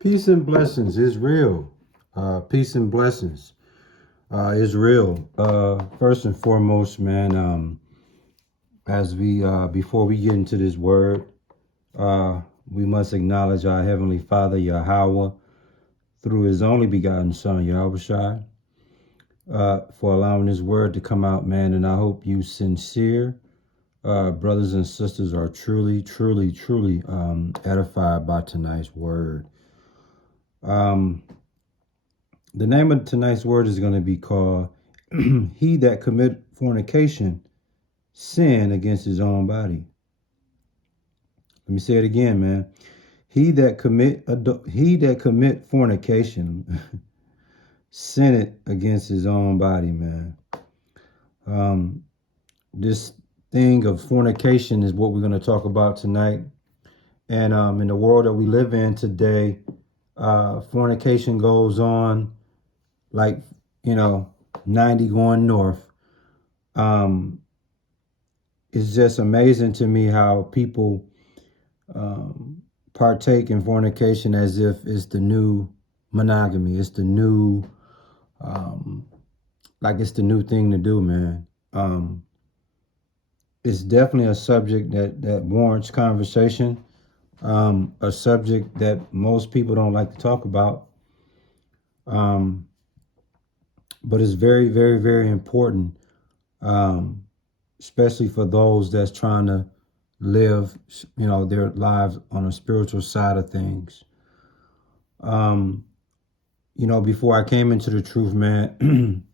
Peace and blessings is real. Peace and blessings is real. First and foremost, man, as we before we get into this word, we must acknowledge our Heavenly Father, Yahweh, through His only begotten Son, Yahushua, for allowing His word to come out, man. And I hope you sincere brothers and sisters are truly edified by tonight's word. The name of tonight's word is going to be called He that commit fornication sin against his own body. Let me say it again, man. He that commit fornication sin it against his own body, man. This thing of fornication is what we're going to talk about tonight. And in the world that we live in today, fornication goes on like, 90 going north. It's just amazing to me how people partake in fornication as if it's the new monogamy. It's the new, it's the new thing to do, man. It's definitely a subject that warrants conversation. A subject that most people don't like to talk about. But it's very important, especially for those that's trying to live, their lives on a spiritual side of things. Before I came into the truth, man,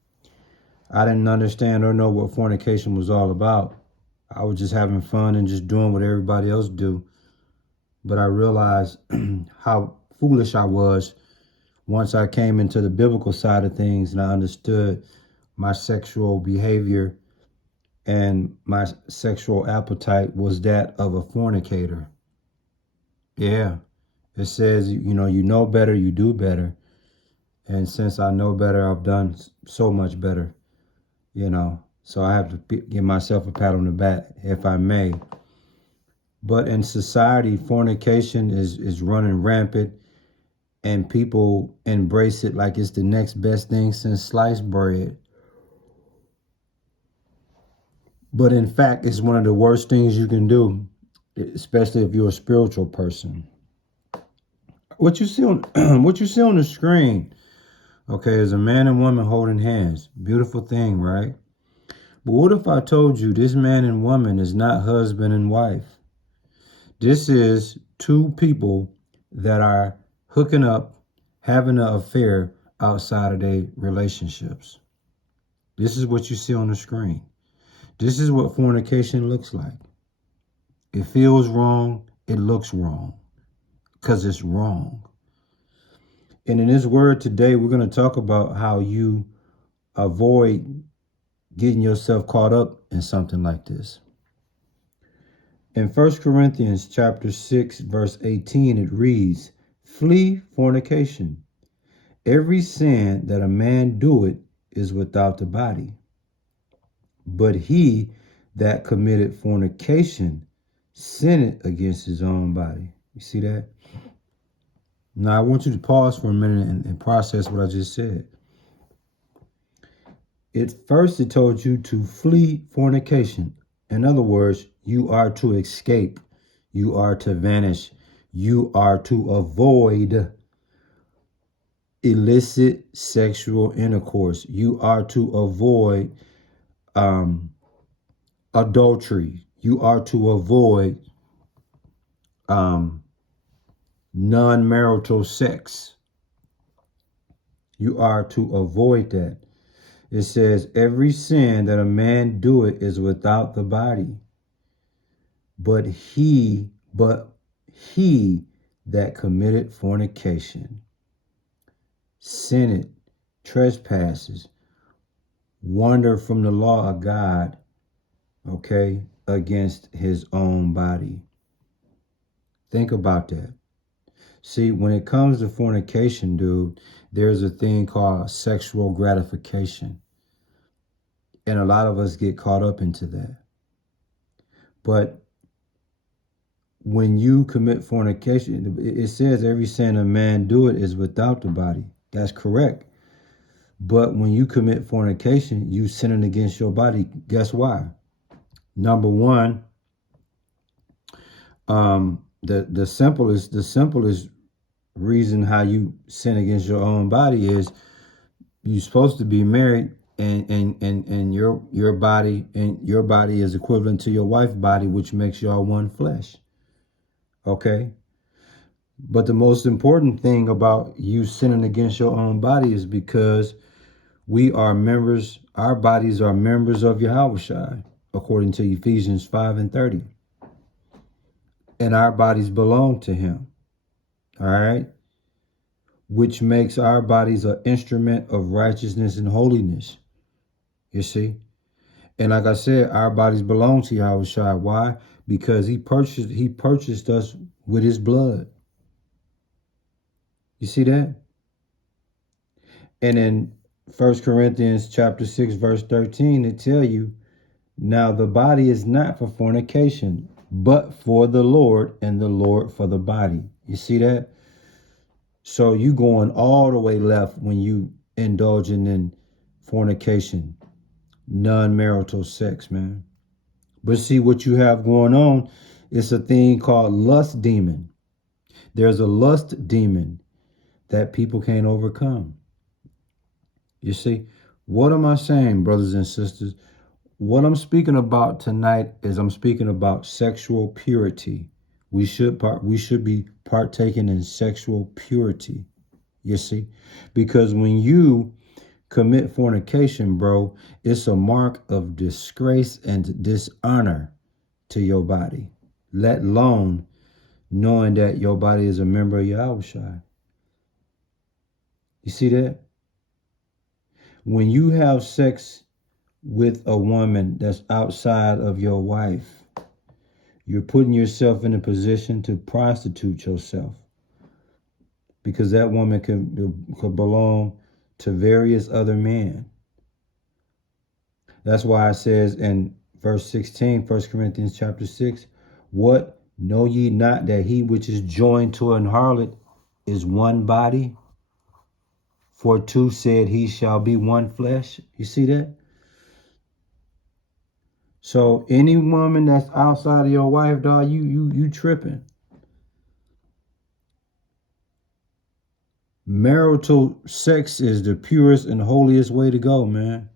I didn't understand or know what fornication was all about. I was just having fun and just doing what everybody else do. But I realized how foolish I was once I came into the biblical side of things and I understood my sexual behavior and my sexual appetite was that of a fornicator. Yeah. It says, you know better, you do better. And since I know better, I've done so much better, So I have to give myself a pat on the back, if I may. But in society, fornication is running rampant and people embrace it like it's the next best thing since sliced bread. But in fact, it's one of the worst things you can do, especially if you're a spiritual person. What you see on what you see on the screen, okay, is a man and woman holding hands. Beautiful thing, right? But what if I told you this man and woman is not husband and wife? This is two people that are hooking up, having an affair outside of their relationships. This is what you see on the screen. This is what fornication looks like. It feels wrong. It looks wrong because it's wrong. And in this word today, we're going to talk about how you avoid getting yourself caught up in something like this. In 1 Corinthians chapter 6, verse 18, it reads, "Flee fornication. Every sin that a man doeth is without the body. But he that committed fornication sinned against his own body." You see that? Now, I want you to pause for a minute and process what I just said. It told you to flee fornication. In other words, you are to escape. You are to vanish. You are to avoid illicit sexual intercourse. You are to avoid adultery. You are to avoid non-marital sex. You are to avoid that. It says, every sin that a man doeth is without the body, but he that committed fornication sinned, trespasses, wander from the law of God, okay, against his own body. Think about that. See, when it comes to fornication, dude, there's a thing called sexual gratification. And a lot of us get caught up into that. But when you commit fornication, it says every sin a man do it is without the body. That's correct. But when you commit fornication, you sinning against your body. Guess why? Number one, the simplest reason how you sin against your own body is you're supposed to be married, and your body is equivalent to your wife's body, which makes y'all one flesh. Okay? But the most important thing about you sinning against your own body is because we are members, our bodies are members of Yahushua, according to Ephesians 5:30. And our bodies belong to him. All right? Which makes our bodies an instrument of righteousness and holiness. You see? And like I said, our bodies belong to Yahushua. Why? Because he purchased us with his blood. You see that? And in 1 Corinthians chapter 6, verse 13, it tell you, now the body is not for fornication, but for the Lord, and the Lord for the body. You see that? So you going all the way left when you indulging in fornication, non-marital sex, man. But see what you have going on, it's a thing called lust demon. There's a lust demon that people can't overcome. You see, what am I saying, brothers and sisters? What I'm speaking about tonight is I'm speaking about sexual purity. We should be partaking in sexual purity. You see, because when you commit fornication, bro, it's a mark of disgrace and dishonor to your body, let alone knowing that your body is a member of Yahushua. You see that? When you have sex with a woman that's outside of your wife, you're putting yourself in a position to prostitute yourself, because that woman could belong to various other men. That's why it says in verse 16, 1 Corinthians chapter 6, what, know ye not that he which is joined to an harlot is one body? For two said he shall be one flesh. You see that? So any woman that's outside of your wife, dog, you tripping. Marital sex is the purest and holiest way to go, man.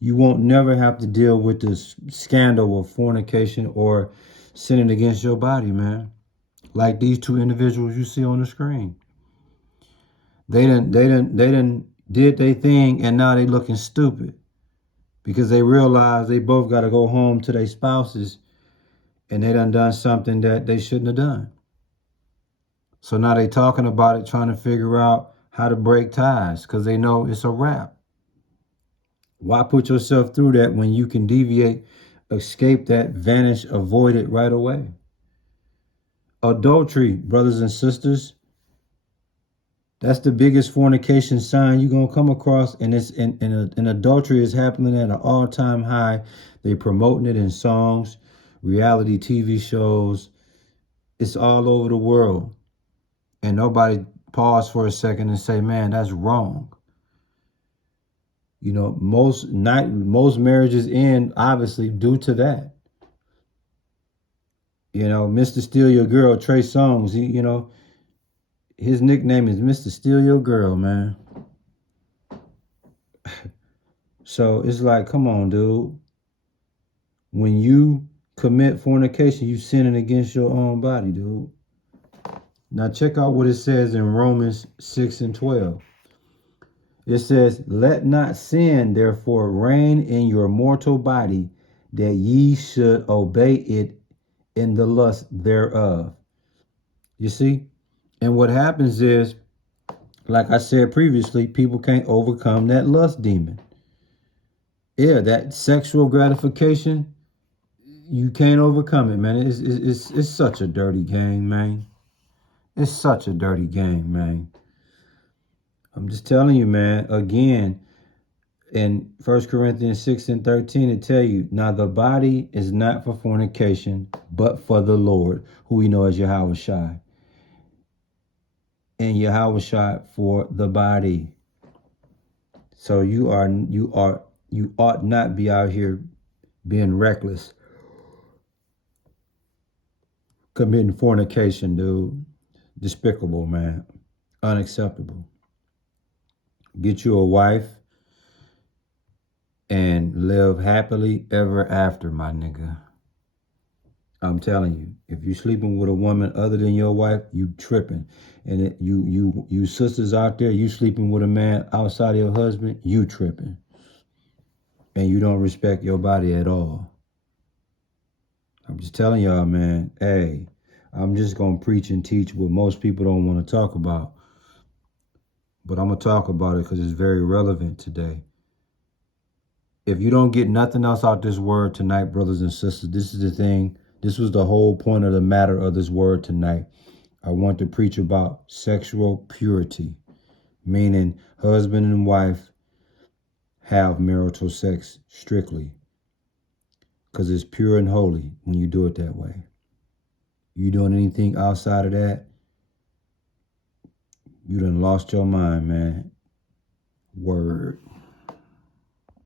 You won't never have to deal with this scandal of fornication or sinning against your body, man. Like these two individuals you see on the screen. They done did their thing, and now they looking stupid because they realize they both got to go home to their spouses, and they done something that they shouldn't have done. So now they talking about it, trying to figure out how to break ties because they know it's a wrap. Why put yourself through that when you can deviate, escape that, vanish, avoid it right away? Adultery, brothers and sisters, that's the biggest fornication sign you're going to come across, and it's and adultery is happening at an all-time high. They promoting it in songs, reality TV shows. It's all over the world. And nobody pause for a second and say, man, that's wrong. You know, most marriages end obviously due to that. You know, Mr. Steal Your Girl, Trey Songz, his nickname is Mr. Steal Your Girl, man. So it's like, come on, dude. When you commit fornication, you sinning against your own body, dude. Now check out what it says in Romans 6:12. It says, let not sin therefore reign in your mortal body, that ye should obey it in the lust thereof. You see? And what happens is, like I said previously, people can't overcome that lust demon. Yeah, that sexual gratification, you can't overcome it, man. It's such a dirty game, man. It's such a dirty game, man. I'm just telling you, man. Again, In 1 Corinthians 6:13, it tell you, now the body is not for fornication, but for the Lord, who we know as Yahweh Shai. And Yahweh Shai for the body. So you ought not be out here being reckless, committing fornication, dude. Despicable, man. Unacceptable. Get you a wife and live happily ever after, my nigga. I'm telling you, if you sleeping with a woman other than your wife, you tripping. And you sisters out there, you sleeping with a man outside of your husband, you tripping. And you don't respect your body at all. I'm just telling y'all, man, hey, I'm just going to preach and teach what most people don't want to talk about. But I'm going to talk about it because it's very relevant today. If you don't get nothing else out this word tonight, brothers and sisters, this is the thing. This was the whole point of the matter of this word tonight. I want to preach about sexual purity, meaning husband and wife have marital sex strictly because it's pure and holy when you do it that way. You doing anything outside of that, you done lost your mind, man. Word.